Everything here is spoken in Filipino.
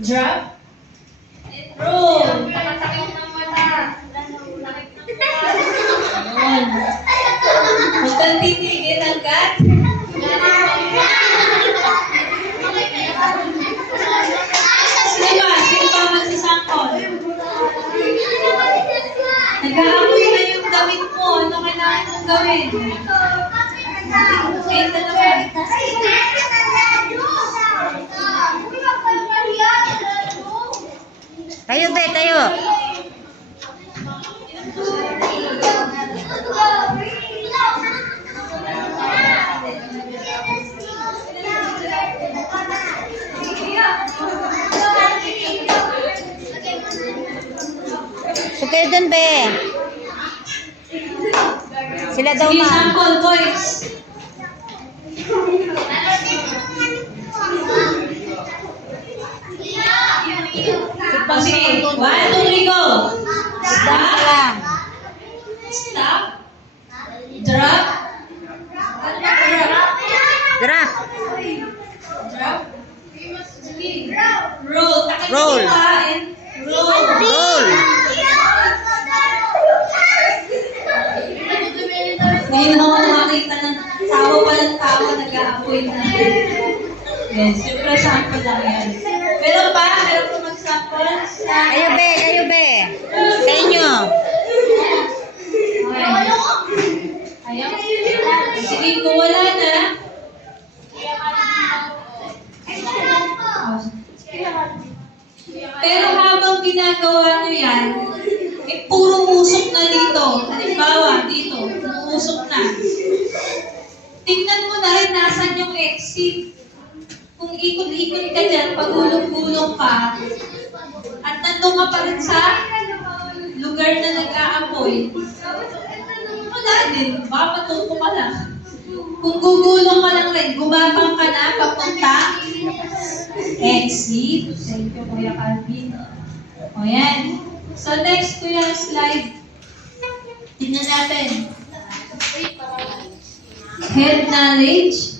Drop. Roll. Nakatakip ng mata. Ayun. Huwag kang titigil agad. Sino ba? Sino ba magsasangkol? Nag-aamoy na yung damit mo. Ano kailangan mong gawin? Okay, ito naman. Tayo, be, tayo. So, kayo dun, be. Sila daw, Sige, ma. sample, boys. Sige, 1, 2, 3, go. Dam ka lang. Stop. Drop. Drop. Drop. Roll. Takip Roll. mo pa and roll. Roll. Ngayon ako makakita ng tao palang tao nag-aapoy na. Yes, siyempre sample lang yan. Meron pa mag-sample sa... Kayo, be, kayo, be. Kayo nyo. Okay. Ayaw? Sige, kung wala na, pero habang ginagawa nyo yan, eh puro musok na dito. Halimbawa, dito, musok na. Tingnan mo na rin nasan yung exit. Kung ikot-ikot ka dyan, pagulong-gulong ka, at nandun ka pa rin sa lugar na nag-aapoy, wala din. Baka matuto ka lang. Kung gugulong ka lang rin, gumapang ka na papunta, exit. Thank you, Kuya Calvin. O yan. So next, Kuya, slide. Tignan natin. Head knowledge.